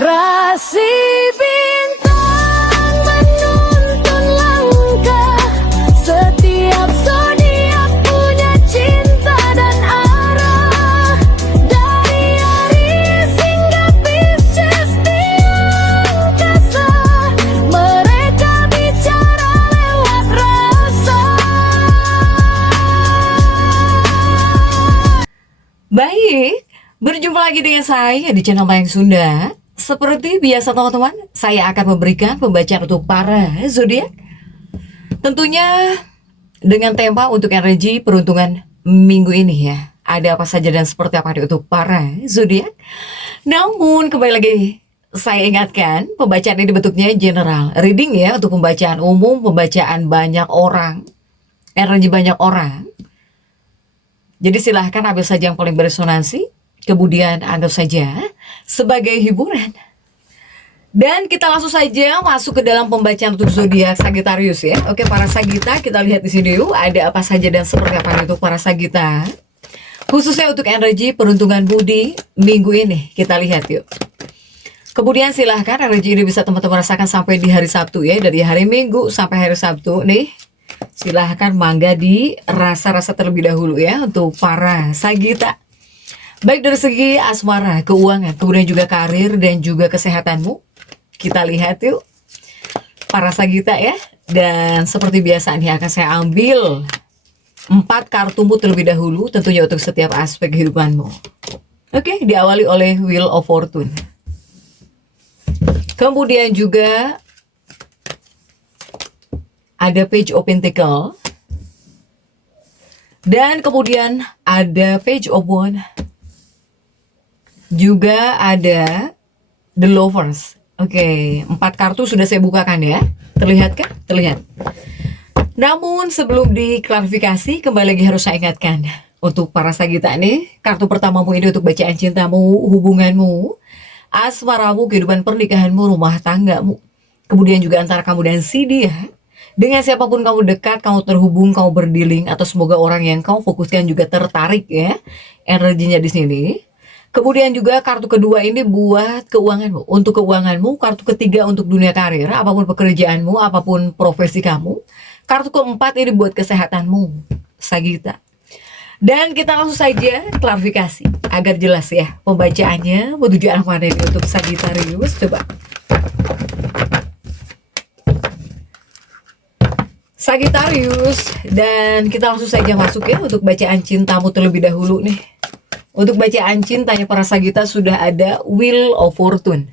Rasi bintang menuntun langkah, setiap zodiak punya cinta dan arah. Dari Aries hingga Pisces di angkasa, mereka bicara lewat rasa. Baik, berjumpa lagi dengan saya di channel Mayang Sunda. Seperti biasa teman-teman, saya akan memberikan pembacaan untuk para zodiak. Tentunya dengan tema untuk energi peruntungan minggu ini ya. Ada apa saja dan seperti apa untuk para zodiak. Namun kembali lagi saya ingatkan, pembacaan ini bentuknya general reading ya, untuk pembacaan umum, pembacaan banyak orang, energi banyak orang. Jadi silahkan ambil saja yang paling beresonansi, kemudian anggap saja sebagai hiburan. Dan kita langsung saja masuk ke dalam pembacaan untuk zodiak Sagittarius ya. Oke, para Sagitta, kita lihat di sini yuk ada apa saja dan seperti apa untuk para Sagitta. Khususnya untuk energi peruntungan budi minggu ini, kita lihat yuk. Kemudian silahkan energi ini bisa teman-teman rasakan sampai di hari Sabtu ya, dari hari Minggu sampai hari Sabtu nih. Silahkan mangga di rasa-rasa terlebih dahulu ya untuk para Sagitta. Baik dari segi asmara, keuangan, kemudian juga karir dan juga kesehatanmu. Kita lihat yuk para Sagitta ya. Dan seperti biasa nih akan saya ambil 4 kartumu terlebih dahulu, tentunya untuk setiap aspek kehidupanmu. Oke, diawali oleh Wheel of Fortune. Kemudian juga ada Page of Pentacle. Dan kemudian ada Page of Wands. Juga ada The Lovers. Oke, 4 kartu sudah saya bukakan ya. Terlihat kan? Terlihat. Namun sebelum diklarifikasi, kembali lagi harus saya ingatkan. Untuk para Sagitta nih, kartu pertamamu ini untuk bacaan cintamu, hubunganmu, asmaramu, kehidupan pernikahanmu, rumah tanggamu. Kemudian juga antara kamu dan si dia. Dengan siapapun kamu dekat, kamu terhubung, kamu berdealing, atau semoga orang yang kamu fokuskan juga tertarik ya energinya di sini. Kemudian juga kartu kedua ini buat keuanganmu, untuk keuanganmu. Kartu ketiga untuk dunia karir, apapun pekerjaanmu, apapun profesi kamu. Kartu keempat ini buat kesehatanmu, Sagitta. Dan kita langsung saja klarifikasi agar jelas ya pembacaannya menuju arah mana ini untuk Sagittarius. Coba. Sagittarius, dan kita langsung saja masuk ya untuk bacaan cintamu terlebih dahulu nih. Untuk bacaan cintanya para Sagitta sudah ada Wheel of Fortune.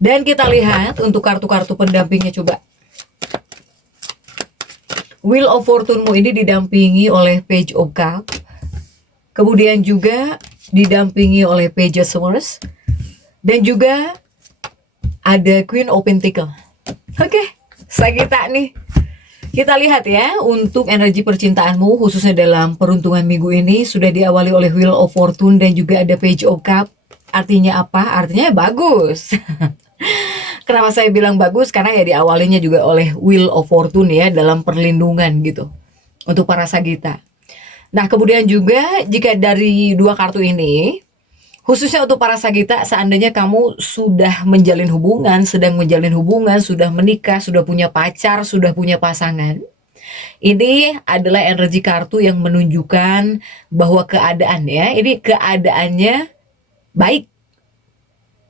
Dan kita lihat untuk kartu-kartu pendampingnya coba. Wheel of Fortune-mu ini didampingi oleh Page of Cups. Kemudian juga didampingi oleh Page of Swords. Dan juga ada Queen of Pentacles. Oke, Sagitta nih. Kita lihat ya, untuk energi percintaanmu khususnya dalam peruntungan minggu ini sudah diawali oleh Wheel of Fortune dan juga ada Page of Cups. Artinya apa? Artinya bagus. Kenapa saya bilang bagus? Karena ya diawalinya juga oleh Wheel of Fortune ya, dalam perlindungan gitu untuk para Sagitta. Nah, kemudian juga jika dari 2 kartu ini, khususnya untuk para Sagitta, seandainya kamu sudah menjalin hubungan, sedang menjalin hubungan, sudah menikah, sudah punya pacar, sudah punya pasangan, ini adalah energi kartu yang menunjukkan bahwa keadaan ya, ini keadaannya baik.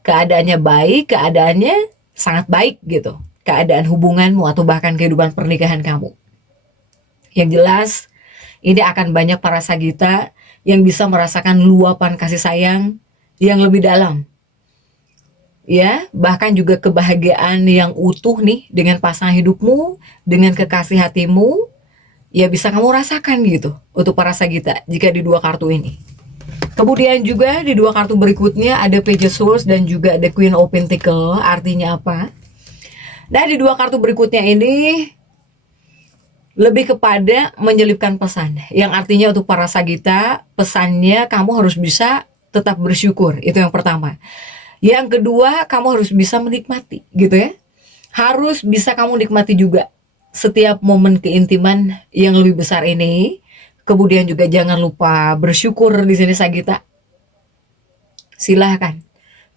Keadaannya baik, keadaannya sangat baik gitu. Keadaan hubunganmu atau bahkan kehidupan pernikahan kamu. Yang jelas, ini akan banyak para Sagitta yang bisa merasakan luapan kasih sayang yang lebih dalam. Ya, bahkan juga kebahagiaan yang utuh nih dengan pasangan hidupmu, dengan kekasih hatimu, ya bisa kamu rasakan gitu untuk para Sagitta jika di 2 kartu ini. Kemudian juga di 2 kartu berikutnya ada Page of Swords dan juga ada Queen of Pentacles. Artinya apa? Nah, di 2 kartu berikutnya ini lebih kepada menyelipkan pesan, yang artinya untuk para Sagitta, pesannya kamu harus bisa tetap bersyukur, itu yang pertama. Yang kedua, kamu harus bisa menikmati gitu ya. Harus bisa kamu nikmati juga setiap momen keintiman yang lebih besar ini. Kemudian juga jangan lupa bersyukur di sini Sagitta. Silahkan.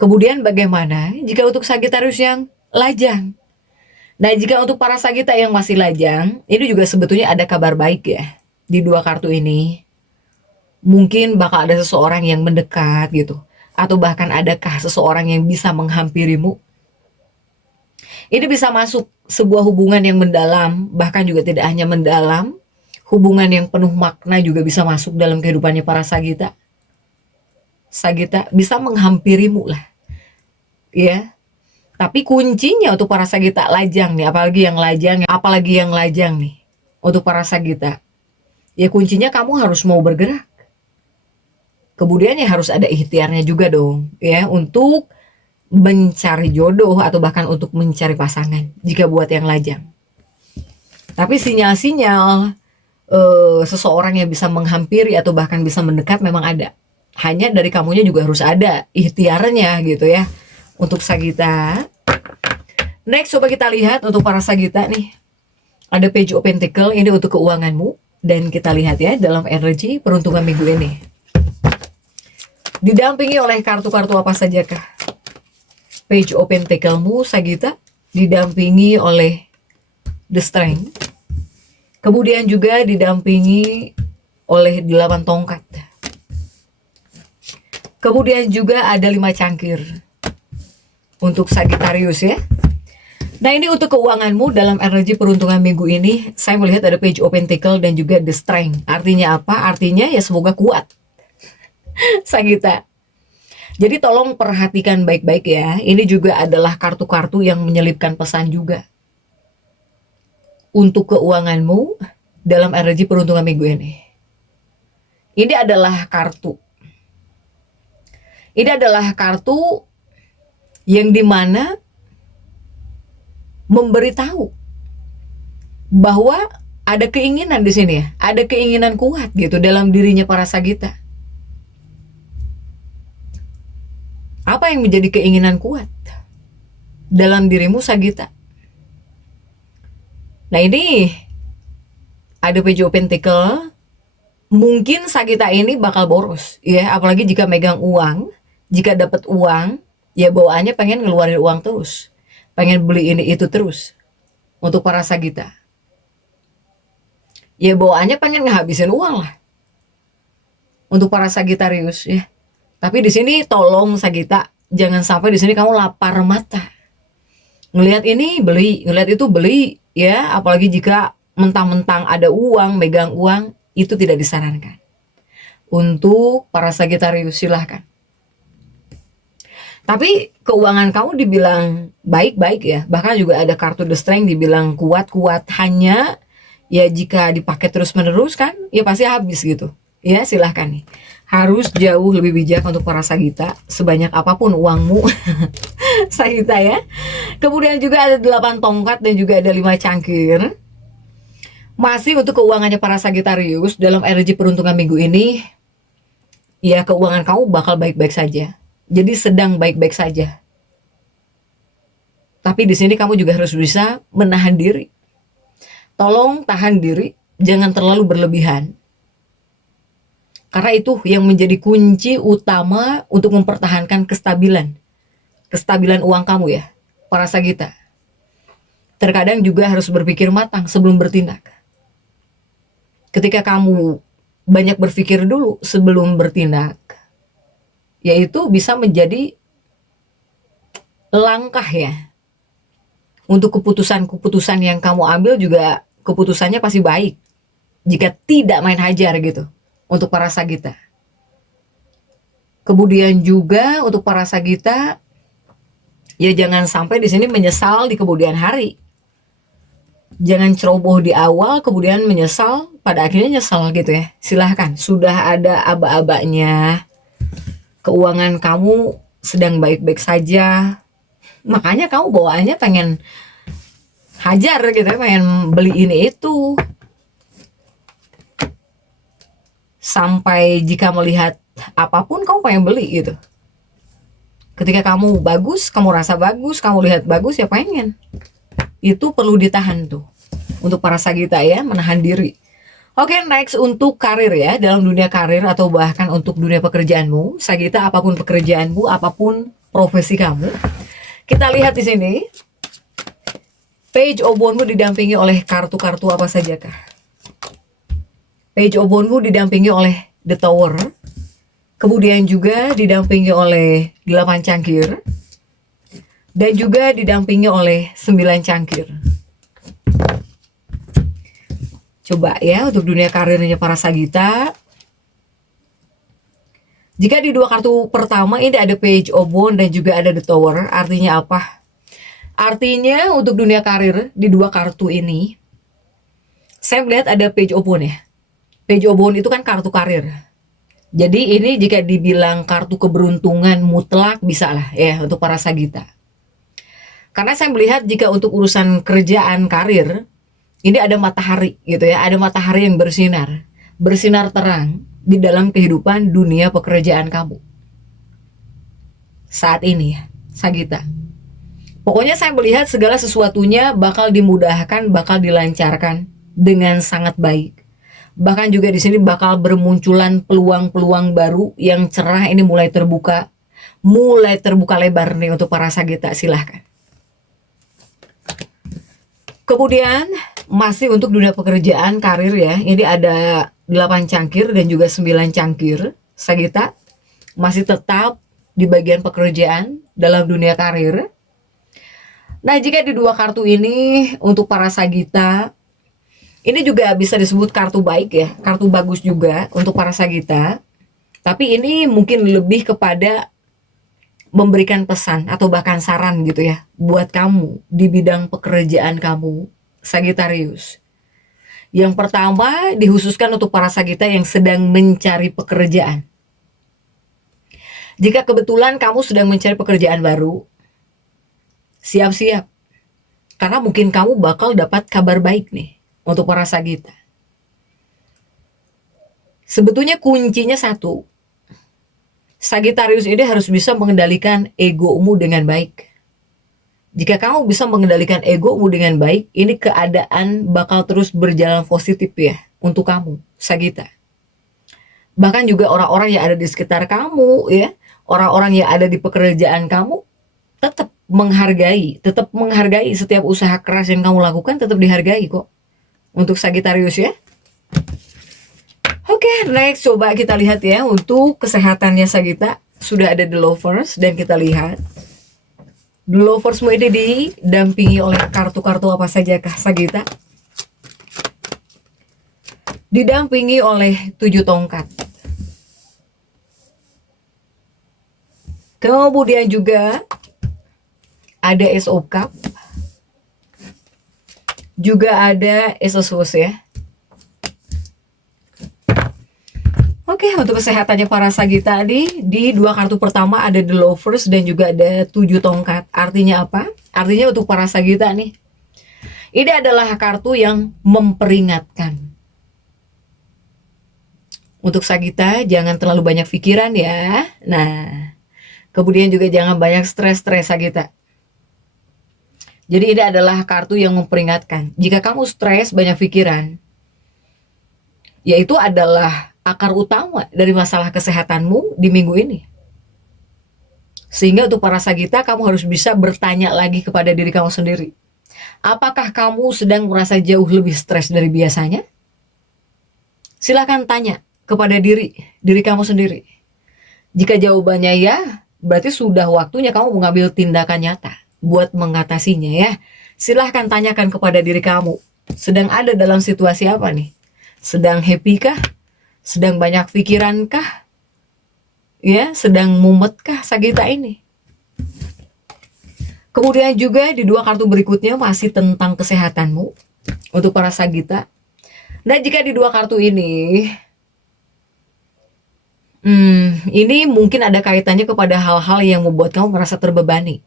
Kemudian bagaimana jika untuk Sagittarius yang lajang? Nah, jika untuk para Sagita yang masih lajang, ini juga sebetulnya ada kabar baik ya. Di dua kartu ini, mungkin bakal ada seseorang yang mendekat gitu. Atau bahkan adakah seseorang yang bisa menghampirimu. Ini bisa masuk sebuah hubungan yang mendalam, bahkan juga tidak hanya mendalam, hubungan yang penuh makna juga bisa masuk dalam kehidupannya para Sagita. Sagita bisa menghampirimu lah, ya. Tapi kuncinya untuk para Sagita lajang nih, apalagi yang lajang nih, untuk para Sagita, ya kuncinya kamu harus mau bergerak. Kemudian ya harus ada ikhtiarnya juga dong, ya, untuk mencari jodoh atau bahkan untuk mencari pasangan jika buat yang lajang. Tapi sinyal-sinyal seseorang yang bisa menghampiri atau bahkan bisa mendekat memang ada. Hanya dari kamunya juga harus ada ikhtiarnya gitu ya untuk Sagita. Next, coba kita lihat untuk para Sagita nih. Ada Page of Pentacle, ini untuk keuanganmu. Dan kita lihat ya dalam energi peruntungan minggu ini. Didampingi oleh kartu-kartu apa sajakah? Page of Pentacle-mu Sagita didampingi oleh The Strength. Kemudian juga didampingi oleh 8 tongkat. Kemudian juga ada 5 cangkir untuk Sagittarius ya. Nah, ini untuk keuanganmu dalam energi peruntungan minggu ini, saya melihat ada Page of Pentacle dan juga The Strength. Artinya apa? Artinya ya semoga kuat Sagita. Jadi tolong perhatikan baik-baik ya. Ini juga adalah kartu-kartu yang menyelipkan pesan juga untuk keuanganmu dalam energi peruntungan minggu ini. Ini adalah kartu yang dimana memberitahu bahwa ada keinginan di sini ya, ada keinginan kuat gitu dalam dirinya para Sagita. Apa yang menjadi keinginan kuat dalam dirimu Sagita? Nah, ini ada Page of Pentacle. Mungkin Sagita ini bakal boros ya, apalagi jika megang uang. Jika dapat uang, ya bawaannya pengen ngeluarin uang terus, pengen beli ini itu terus. Untuk para Sagita, ya bawaannya pengen ngehabisin uang lah. Untuk para Sagittarius ya. Tapi di sini tolong Sagita, jangan sampai di sini kamu lapar mata. Ngelihat ini beli, ngelihat itu beli ya, apalagi jika mentang-mentang ada uang, megang uang, itu tidak disarankan. Untuk para Sagittarius silahkan. Tapi keuangan kamu dibilang baik-baik ya. Bahkan juga ada kartu The Strength dibilang kuat-kuat. Hanya ya jika dipakai terus-menerus kan ya pasti habis gitu. Ya silahkan nih. Harus jauh lebih bijak untuk para Sagita. Sebanyak apapun uangmu Sagita ya. Kemudian juga ada 8 tongkat dan juga ada 5 cangkir. Masih untuk keuangannya para Sagittarius dalam energi peruntungan minggu ini, ya keuangan kamu bakal baik-baik saja. Jadi sedang baik-baik saja. Tapi di sini kamu juga harus bisa menahan diri. Tolong tahan diri, jangan terlalu berlebihan. Karena itu yang menjadi kunci utama untuk mempertahankan kestabilan uang kamu ya, para Sagita. Terkadang juga harus berpikir matang sebelum bertindak. Ketika kamu banyak berpikir dulu sebelum bertindak, yaitu bisa menjadi langkah ya. Untuk keputusan-keputusan yang kamu ambil juga keputusannya pasti baik. Jika tidak main hajar gitu. Untuk para Sagita. Kemudian juga untuk para Sagita, ya jangan sampai di sini menyesal di kemudian hari. Jangan ceroboh di awal kemudian menyesal, pada akhirnya nyesal gitu ya. Silahkan, sudah ada aba-abanya. Keuangan kamu sedang baik-baik saja. Makanya kamu bawaannya pengen hajar gitu ya, pengen beli ini itu. Sampai jika melihat apapun kamu pengen beli gitu. Ketika kamu bagus, kamu rasa bagus, kamu lihat bagus ya pengen. Itu perlu ditahan tuh. Untuk para Sagita ya, menahan diri. Oke, next untuk karir ya, dalam dunia karir atau bahkan untuk dunia pekerjaanmu. Sagita, apapun pekerjaanmu, apapun profesi kamu. Kita lihat di sini. Page of Wands didampingi oleh kartu-kartu apa saja kah? Page of Wands didampingi oleh The Tower. Kemudian juga didampingi oleh 8 cangkir. Dan juga didampingi oleh 9 cangkir. Coba ya untuk dunia karirnya para Sagita. Jika di dua kartu pertama ini ada Page of Wands dan juga ada The Tower, artinya apa? Artinya untuk dunia karir di dua kartu ini, saya melihat ada Page of Wands ya. Page of Wands itu kan kartu karir. Jadi ini jika dibilang kartu keberuntungan mutlak bisa lah ya untuk para Sagita. Karena saya melihat jika untuk urusan kerjaan karir, ini ada matahari gitu ya, ada matahari yang bersinar. Bersinar terang di dalam kehidupan dunia pekerjaan kamu. Saat ini ya, Sagita. Pokoknya saya melihat segala sesuatunya bakal dimudahkan, bakal dilancarkan dengan sangat baik. Bahkan juga di sini bakal bermunculan peluang-peluang baru yang cerah ini mulai terbuka lebar nih untuk para Sagita, silahkan. Kemudian masih untuk dunia pekerjaan karir ya, ini ada 8 cangkir dan juga 9 cangkir. Sagita masih tetap di bagian pekerjaan dalam dunia karir. Nah, jika di dua kartu ini untuk para Sagita, ini juga bisa disebut kartu baik ya, kartu bagus juga untuk para Sagita. Tapi ini mungkin lebih kepada memberikan pesan atau bahkan saran gitu ya, buat kamu di bidang pekerjaan kamu, Sagittarius. Yang pertama dikhususkan untuk para Sagita yang sedang mencari pekerjaan. Jika kebetulan kamu sedang mencari pekerjaan baru, siap-siap. Karena mungkin kamu bakal dapat kabar baik nih untuk para Sagita. Sebetulnya kuncinya satu. Sagittarius ini harus bisa mengendalikan egomu dengan baik. Jika kamu bisa mengendalikan egomu dengan baik, ini keadaan bakal terus berjalan positif ya untuk kamu, Sagita. Bahkan juga orang-orang yang ada di sekitar kamu ya, orang-orang yang ada di pekerjaan kamu tetap menghargai setiap usaha keras yang kamu lakukan, tetap dihargai kok untuk Sagittarius ya. Oke, next coba kita lihat ya untuk kesehatannya Sagita. Sudah ada The Lovers dan kita lihat The Lovers ini didampingi oleh kartu-kartu apa saja kah Sagita? Didampingi oleh 7 tongkat. Kemudian juga ada Ace of Cup, juga ada Ace of Swords ya. Oke, untuk kesehatannya para Sagita di dua kartu pertama ada The Lovers dan juga ada 7 tongkat. Artinya apa? Artinya untuk para Sagita nih, ini adalah kartu yang memperingatkan. Untuk Sagita jangan terlalu banyak pikiran ya. Nah, kemudian juga jangan banyak stres-stres Sagita. Jadi ini adalah kartu yang memperingatkan. Jika kamu stres, banyak pikiran, yaitu adalah akar utama dari masalah kesehatanmu di minggu ini. Sehingga untuk para Sagita, kamu harus bisa bertanya lagi kepada diri kamu sendiri. Apakah kamu sedang merasa jauh lebih stres dari biasanya? Silakan tanya kepada diri kamu sendiri. Jika jawabannya ya, berarti sudah waktunya kamu mengambil tindakan nyata buat mengatasinya ya. Silahkan tanyakan kepada diri kamu, sedang ada dalam situasi apa nih? Sedang happy kah? Sedang banyak pikiran kah? Ya, sedang mumet kah Sagita ini? Kemudian juga di dua kartu berikutnya masih tentang kesehatanmu untuk para Sagita. Nah, jika di dua kartu ini mungkin ada kaitannya kepada hal-hal yang membuat kamu merasa terbebani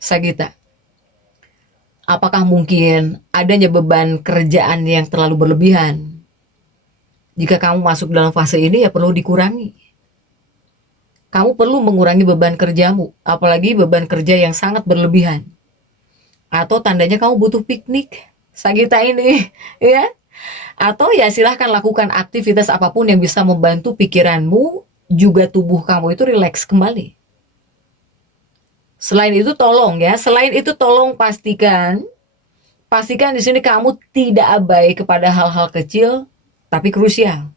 Sagita. Apakah mungkin adanya beban kerjaan yang terlalu berlebihan? Jika kamu masuk dalam fase ini ya perlu dikurangi. Kamu perlu mengurangi beban kerjamu, apalagi beban kerja yang sangat berlebihan. Atau tandanya kamu butuh piknik Sagita ini ya. Atau ya silahkan lakukan aktivitas apapun yang bisa membantu pikiranmu juga tubuh kamu itu rileks kembali. Selain itu tolong ya, selain itu tolong pastikan di sini kamu tidak abai kepada hal-hal kecil tapi krusial.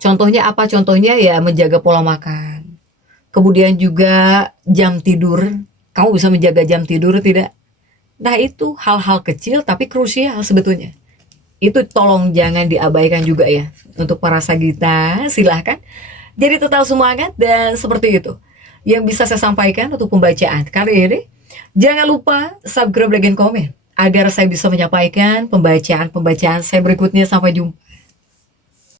Contohnya apa? Contohnya ya menjaga pola makan. Kemudian juga jam tidur. Kamu bisa menjaga jam tidur tidak? Nah, itu hal-hal kecil tapi krusial sebetulnya. Itu tolong jangan diabaikan juga ya. Untuk para Sagita, silahkan. Jadi tetap semangat dan seperti itu yang bisa saya sampaikan untuk pembacaan kali ini. Jangan lupa subscribe, like, dan komen agar saya bisa menyampaikan pembacaan-pembacaan saya berikutnya. Sampai jumpa.